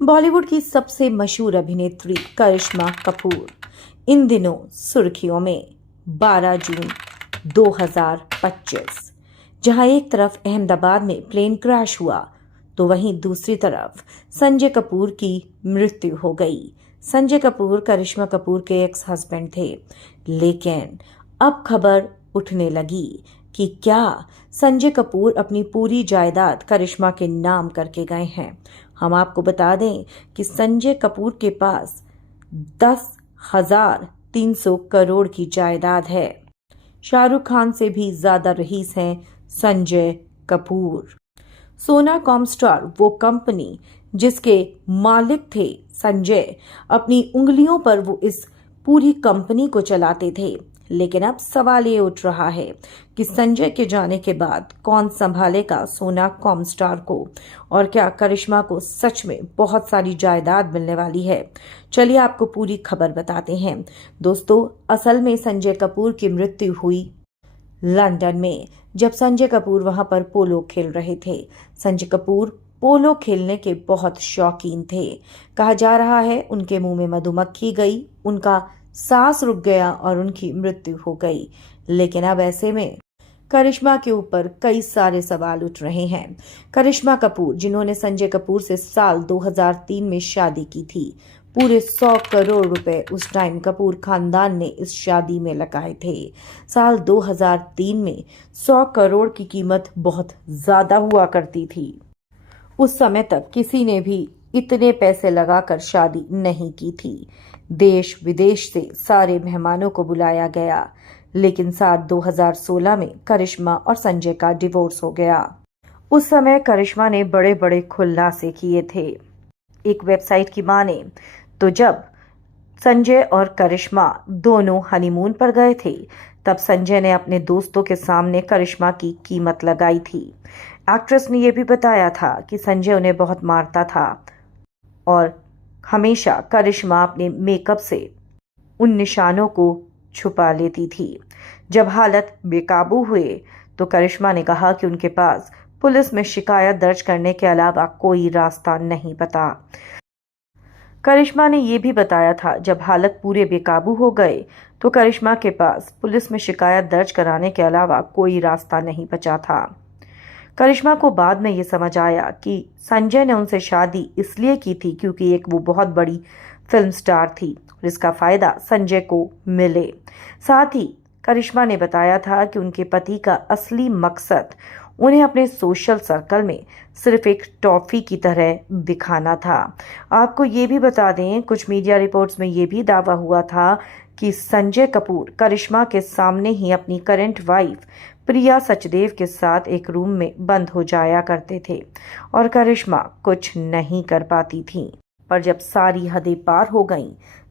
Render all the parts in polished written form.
बॉलीवुड की सबसे मशहूर अभिनेत्री करिश्मा कपूर इन दिनों सुर्खियों में। 12 जून 2025, जहां एक तरफ अहमदाबाद में प्लेन क्रैश हुआ तो वहीं दूसरी तरफ संजय कपूर की मृत्यु हो गई। संजय कपूर करिश्मा कपूर के एक्स हस्बैंड थे, लेकिन अब खबर उठने लगी कि क्या संजय कपूर अपनी पूरी जायदाद करिश्मा के नाम करके गए हैं। हम आपको बता दें कि संजय कपूर के पास 10,300 करोड़ की जायदाद है। शाहरुख खान से भी ज्यादा रईस हैं संजय कपूर। सोना कॉमस्टार वो कंपनी जिसके मालिक थे संजय, अपनी उंगलियों पर वो इस पूरी कंपनी को चलाते थे। लेकिन अब सवाल ये उठ रहा है कि संजय के जाने के बाद कौन संभालेगा सोना कॉमस्टार को, और क्या करिश्मा को सच में बहुत सारी जायदाद मिलने वाली है। चलिए आपको पूरी खबर बताते हैं। दोस्तों, असल में संजय कपूर की मृत्यु हुई लंदन में, जब संजय कपूर वहां पर पोलो खेल रहे थे। संजय कपूर पोलो खेलने के बहुत शौकीन थे। कहा जा रहा है उनके मुंह में मधुमक्खी गई, उनका सांस रुक गया और उनकी मृत्यु हो गई। लेकिन अब ऐसे में करिश्मा के ऊपर कई सारे सवाल उठ रहे हैं। करिश्मा कपूर, जिन्होंने संजय कपूर से साल 2003 में शादी की थी, पूरे 100 करोड़ रुपए उस टाइम कपूर खानदान ने इस शादी में लगाए थे। साल 2003 में 100 करोड़ की कीमत बहुत ज्यादा हुआ करती थी। उस समय तक किसी ने भी इतने पैसे लगाकर शादी नहीं की थी। देश विदेश से सारे मेहमानों को बुलाया गया। लेकिन साल 2016 में करिश्मा और संजय का डिवोर्स हो गया। उस समय करिश्मा ने बड़े बड़े खुलासे किए थे। एक वेबसाइट की माने तो जब संजय और करिश्मा दोनों हनीमून पर गए थे, तब संजय ने अपने दोस्तों के सामने करिश्मा की कीमत लगाई थी। एक्ट्रेस ने यह भी बताया था कि संजय उन्हें बहुत मारता था और हमेशा करिश्मा अपने मेकअप से उन निशानों को छुपा लेती थी। जब हालत बेकाबू हुए तो करिश्मा ने कहा कि उनके पास पुलिस में शिकायत दर्ज करने के अलावा कोई रास्ता नहीं बता। करिश्मा ने यह भी बताया था जब हालत पूरे बेकाबू हो गए तो करिश्मा के पास पुलिस में शिकायत दर्ज कराने के अलावा कोई रास्ता नहीं बचा था। करिश्मा को बाद में ये समझ आया कि संजय ने उनसे शादी इसलिए की थी क्योंकि एक वो बहुत बड़ी फिल्म स्टार थी और इसका फायदा संजय को मिले। साथ ही करिश्मा ने बताया था कि उनके पति का असली मकसद उन्हें अपने सोशल सर्कल में सिर्फ एक टॉफी की तरह दिखाना था। आपको ये भी बता दें, कुछ मीडिया रिपोर्ट्स में ये भी दावा हुआ था कि संजय कपूर करिश्मा के सामने ही अपनी करंट वाइफ प्रिया सचदेव के साथ एक रूम में बंद हो जाया करते थे और करिश्मा कुछ नहीं कर पाती थी। पर जब सारी हदें पार हो गईं,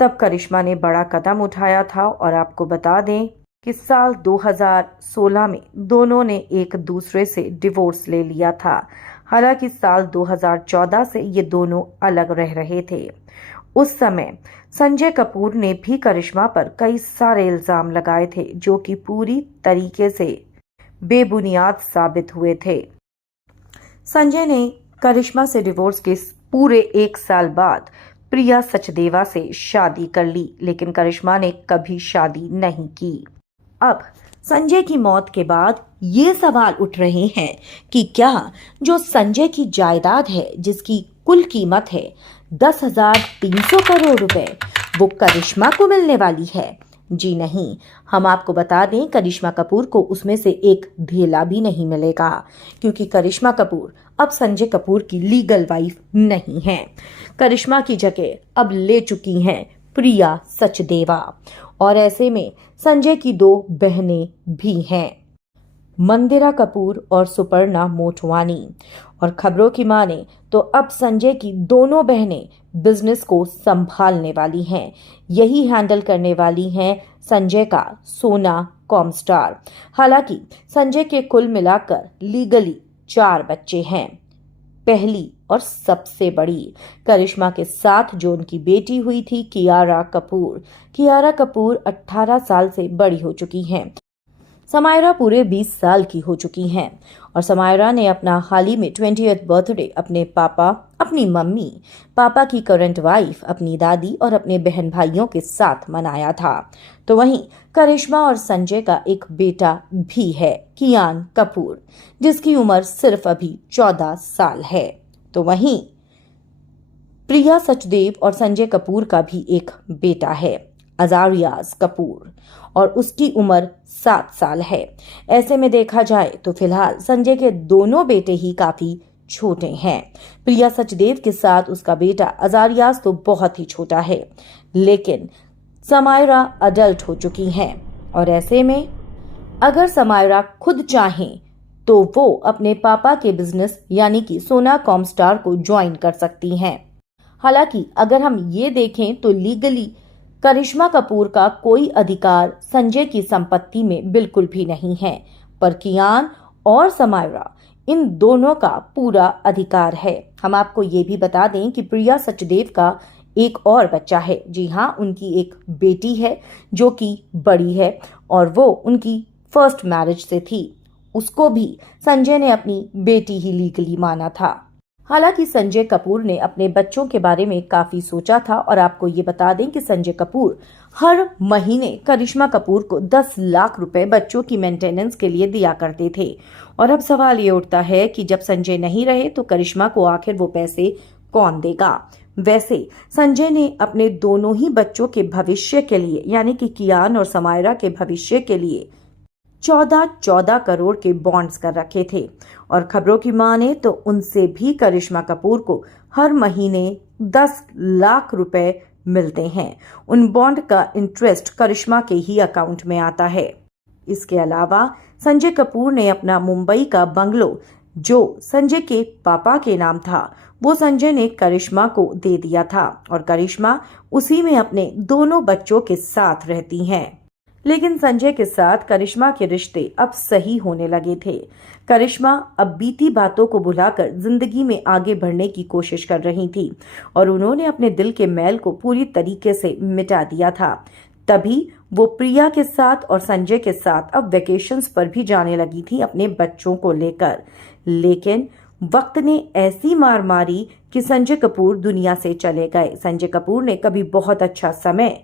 तब करिश्मा ने बड़ा कदम उठाया था और आपको बता दें कि साल 2016 में दोनों ने एक दूसरे से डिवोर्स ले लिया था। हालांकि साल 2014 से ये दोनों अलग रह रहे थे। उस समय संजय कपूर ने भी करिश्मा पर कई सारे इल्जाम लगाए थे जो कि पूरी तरीके से बेबुनियाद साबित हुए थे। संजय ने करिश्मा से डिवोर्स के पूरे 1 साल बाद प्रिया सचदेवा से शादी कर ली, लेकिन करिश्मा ने कभी शादी नहीं की। अब संजय की मौत के बाद ये सवाल उठ रहे हैं कि क्या जो संजय की जायदाद है, जिसकी कुल कीमत है 10,300 करोड़ रुपए, वो करिश्मा को मिलने वाली है। जी नहीं, हम आपको बता दें करिश्मा कपूर को उसमें से एक धेला भी नहीं मिलेगा, क्योंकि करिश्मा कपूर अब संजय कपूर की लीगल वाइफ नहीं है। करिश्मा की जगह अब ले चुकी हैं प्रिया सचदेवा, और ऐसे में संजय की 2 बहनें भी हैं, मंदिरा कपूर और सुपर्णा मोटवानी। और खबरों की माने तो अब संजय की दोनों बहनें बिजनेस को संभालने वाली हैं। यही हैंडल करने वाली हैं संजय का सोना कॉमस्टार। हालांकि संजय के कुल मिलाकर लीगली 4 बच्चे हैं। पहली और सबसे बड़ी करिश्मा के साथ जो उनकी बेटी हुई थी कियारा कपूर। कियारा कपूर 18 साल से बड़ी हो चुकी हैं। समायरा पूरे 20 साल की हो चुकी हैं और समायरा ने अपना हाल ही में 20th बर्थडे अपने पापा, अपनी मम्मी, पापा की करंट वाइफ, अपनी दादी और अपने बहन भाइयों के साथ मनाया था। तो वहीं करिश्मा और संजय का एक बेटा भी है, कियान कपूर, जिसकी उम्र सिर्फ अभी 14 साल है। तो वहीं प्रिया सचदेव और संजय कपूर का भी एक बेटा है, अजारियाज कपूर, और उसकी उम्र 7 साल है। ऐसे में देखा जाए तो फिलहाल संजय के दोनों बेटे ही काफी छोटे हैं। प्रिया सचदेव के साथ उसका बेटा अजारियाज तो बहुत ही छोटा है, लेकिन समायरा अडल्ट हो चुकी हैं और ऐसे में अगर समायरा खुद चाहें तो वो अपने पापा के बिजनेस यानी कि सोना कॉमस्टार को ज्वाइन कर सकती हैं। हालांकि अगर हम ये देखें तो लीगली करिश्मा कपूर का कोई अधिकार संजय की संपत्ति में बिल्कुल भी नहीं है, पर कियान और समायरा इन दोनों का पूरा अधिकार है। हम आपको ये भी बता दें कि प्रिया सचदेव का एक और बच्चा है। जी हाँ, उनकी एक बेटी है जो कि बड़ी है और वो उनकी फर्स्ट मैरिज से थी। उसको भी संजय ने अपनी बेटी ही लीगली माना था। हालांकि संजय कपूर ने अपने बच्चों के बारे में काफी सोचा था और आपको ये बता दें कि संजय कपूर हर महीने करिश्मा कपूर को 10 लाख रुपए बच्चों की मेंटेनेंस के लिए दिया करते थे। और अब सवाल ये उठता है कि जब संजय नहीं रहे तो करिश्मा को आखिर वो पैसे कौन देगा। वैसे संजय ने अपने दोनों ही बच्चों के भविष्य के लिए यानी कि कियान और समायरा के भविष्य के लिए 14 करोड़ के बॉन्ड्स कर रखे थे और खबरों की माने तो उनसे भी करिश्मा कपूर को हर महीने 10 लाख रुपए मिलते हैं। उन बॉन्ड का इंटरेस्ट करिश्मा के ही अकाउंट में आता है। इसके अलावा संजय कपूर ने अपना मुंबई का बंगलो जो संजय के पापा के नाम था वो संजय ने करिश्मा को दे दिया था और करिश्मा उसी में अपने दोनों बच्चों के साथ रहती हैं। लेकिन संजय के साथ करिश्मा के रिश्ते अब सही होने लगे थे। करिश्मा अब बीती बातों को भुलाकर जिंदगी में आगे बढ़ने की कोशिश कर रही थी और उन्होंने अपने दिल के मैल को पूरी तरीके से मिटा दिया था। तभी वो प्रिया के साथ और संजय के साथ अब वेकेशंस पर भी जाने लगी थी अपने बच्चों को लेकर। लेकिन वक्त ने ऐसी मार मारी कि संजय कपूर दुनिया से चले गए। संजय कपूर ने कभी बहुत अच्छा समय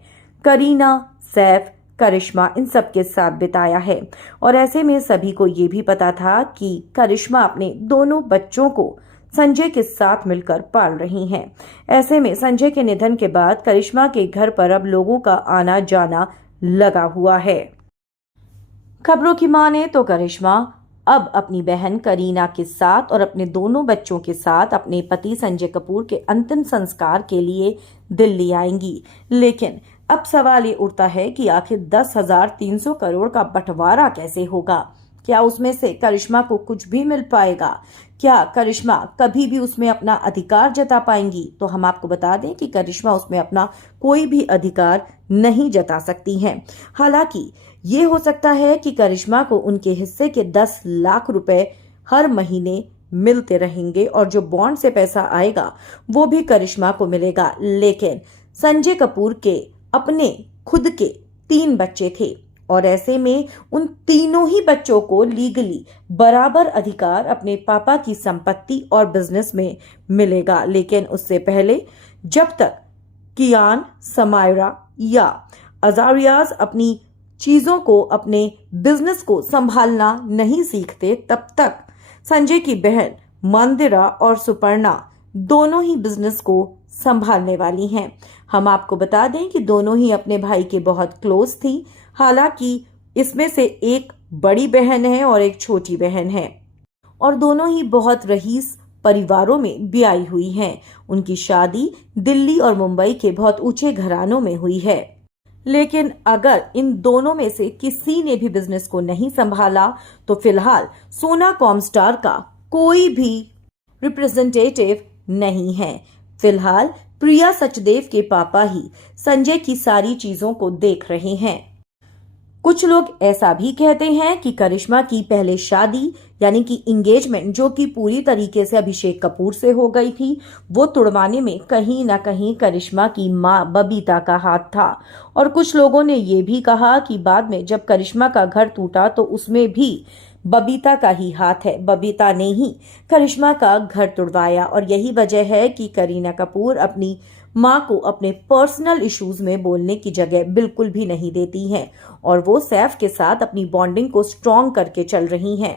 करीना, सैफ, करिश्मा इन सब के साथ बिताया है और ऐसे में सभी को ये भी पता था कि करिश्मा अपने दोनों बच्चों को संजय के साथ मिलकर पाल रही हैं। ऐसे में संजय के निधन के बाद करिश्मा के घर पर अब लोगों का आना जाना लगा हुआ है। खबरों की माने तो करिश्मा अब अपनी बहन करीना के साथ और अपने दोनों बच्चों के साथ अपने पति संजय कपूर के अंतिम संस्कार के लिए दिल्ली आएंगी। लेकिन अब सवाल ये उठता है कि आखिर 10,300 करोड़ का बंटवारा कैसे होगा? क्या उसमें से करिश्मा को कुछ भी मिल पाएगा? क्या करिश्मा कभी भी उसमें अपना अधिकार जता पाएंगी? तो हम आपको बता दें कि करिश्मा उसमें अपना कोई भी अधिकार नहीं जता सकती हैं। हालांकि ये हो सकता है कि करिश्मा को उनके हिस्से के 10 लाख रुपए हर महीने मिलते रहेंगे और जो बॉन्ड से पैसा आएगा वो भी करिश्मा को मिलेगा। लेकिन संजय कपूर के अपने खुद के 3 बच्चे थे और ऐसे में उन तीनों ही बच्चों को लीगली बराबर अधिकार अपने पापा की संपत्ति और बिजनेस में मिलेगा। लेकिन उससे पहले जब तक कियान, समायरा या अजारियाज अपनी चीजों को, अपने बिजनेस को संभालना नहीं सीखते, तब तक संजय की बहन मंदिरा और सुपर्णा दोनों ही बिजनेस को संभालने वाली हैं। हम आपको बता दें कि दोनों ही अपने भाई के बहुत क्लोज थी। हालांकि इसमें से एक बड़ी बहन है और एक छोटी बहन है और दोनों ही बहुत रईस परिवारों में ब्याही हुई हैं। उनकी शादी दिल्ली और मुंबई के बहुत ऊंचे घरानों में हुई है। लेकिन अगर इन दोनों में से किसी ने भी बिजनेस को नहीं संभाला तो फिलहाल सोना कॉमस्टार का कोई भी रिप्रेजेंटेटिव नहीं है। फिलहाल प्रिया सचदेव के पापा ही संजय की सारी चीजों को देख रहे हैं। कुछ लोग ऐसा भी कहते हैं कि करिश्मा की पहले शादी यानी कि इंगेजमेंट जो कि पूरी तरीके से अभिषेक कपूर से हो गई थी, वो तुड़वाने में कहीं ना कहीं करिश्मा की मां बबीता का हाथ था। और कुछ लोगों ने ये भी कहा कि बाद में जब करिश्मा का घर टूटा तो उसमें भी बबीता का ही हाथ है, बबीता ने ही करिश्मा का घर तुड़वाया। और यही वजह है कि करीना कपूर अपनी मां को अपने पर्सनल इश्यूज में बोलने की जगह बिल्कुल भी नहीं देती हैं और वो सैफ के साथ अपनी बॉन्डिंग को स्ट्रॉन्ग करके चल रही हैं।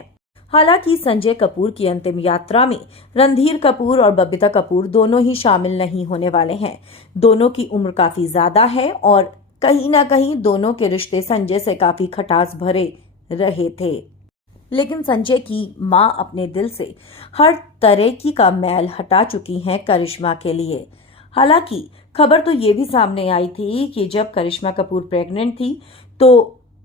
हालांकि संजय कपूर की अंतिम यात्रा में रणधीर कपूर और बबीता कपूर दोनों ही शामिल नहीं होने वाले हैं। दोनों की उम्र काफी ज्यादा है और कहीं ना कहीं दोनों के रिश्ते संजय से काफी खटास भरे रहे थे, लेकिन संजय की मां अपने दिल से हर तरह की का मैल हटा चुकी हैं करिश्मा के लिए। हालांकि खबर तो ये भी सामने आई थी कि जब करिश्मा कपूर प्रेग्नेंट थी तो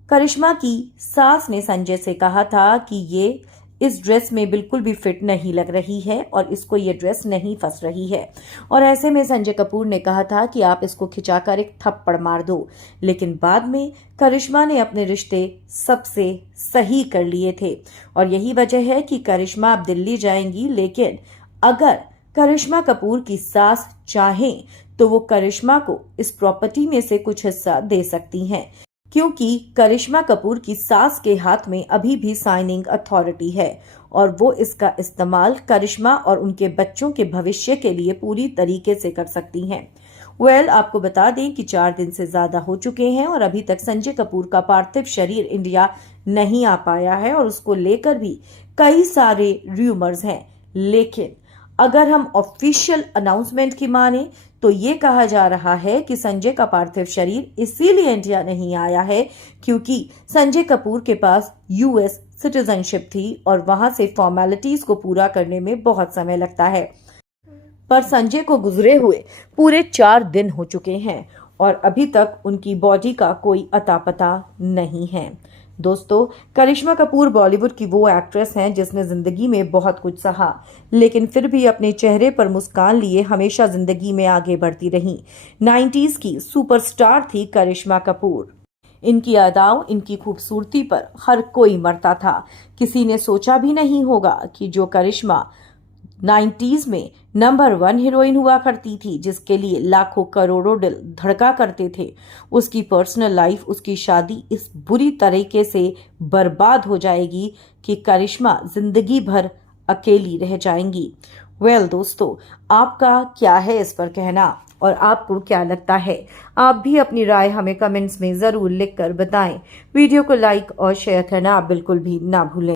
करिश्मा की सास ने संजय से कहा था कि ये इस ड्रेस में बिल्कुल भी फिट नहीं लग रही है और इसको ये ड्रेस नहीं फंस रही है। और ऐसे में संजय कपूर ने कहा था कि आप इसको खिंचाकर एक थप्पड़ मार दो। लेकिन बाद में करिश्मा ने अपने रिश्ते सबसे सही कर लिए थे और यही वजह है कि करिश्मा अब दिल्ली जाएंगी। लेकिन अगर करिश्मा कपूर की सास चाहें तो वो करिश्मा को इस प्रॉपर्टी में से कुछ हिस्सा दे सकती हैं, क्योंकि करिश्मा कपूर की सास के हाथ में अभी भी साइनिंग अथॉरिटी है और वो इसका इस्तेमाल करिश्मा और उनके बच्चों के भविष्य के लिए पूरी तरीके से कर सकती हैं। आपको बता दें कि 4 दिन से ज्यादा हो चुके हैं और अभी तक संजय कपूर का पार्थिव शरीर इंडिया नहीं आ पाया है और उसको लेकर भी कई सारे रूमर्स हैं। लेकिन अगर हम ऑफिशियल अनाउंसमेंट की माने तो ये कहा जा रहा है कि संजय का पार्थिव शरीर इसीलिए इंडिया नहीं आया है क्योंकि संजय कपूर के पास यूएस सिटीजनशिप थी और वहां से फॉर्मेलिटीज को पूरा करने में बहुत समय लगता है। पर संजय को गुजरे हुए पूरे 4 दिन हो चुके हैं और अभी तक उनकी बॉडी का कोई अता पता नहीं है। दोस्तों, करिश्मा कपूर बॉलीवुड की वो एक्ट्रेस हैं जिसने जिंदगी में बहुत कुछ सहा, लेकिन फिर भी अपने चेहरे पर मुस्कान लिए हमेशा जिंदगी में आगे बढ़ती रहीं। 90s की सुपरस्टार थी करिश्मा कपूर। इनकी अदाओं, इनकी खूबसूरती पर हर कोई मरता था। किसी ने सोचा भी नहीं होगा कि जो करिश्मा 90s में नंबर 1 हीरोइन हुआ करती थी, जिसके लिए लाखों करोड़ों दिल धड़का करते थे, उसकी पर्सनल लाइफ, उसकी शादी इस बुरी तरीके से बर्बाद हो जाएगी कि करिश्मा जिंदगी भर अकेली रह जाएंगी। दोस्तों, आपका क्या है इस पर कहना और आपको क्या लगता है? आप भी अपनी राय हमें कमेंट्स में जरूर लिखकर बताएं। वीडियो को लाइक और शेयर करना आप बिल्कुल भी ना भूलें।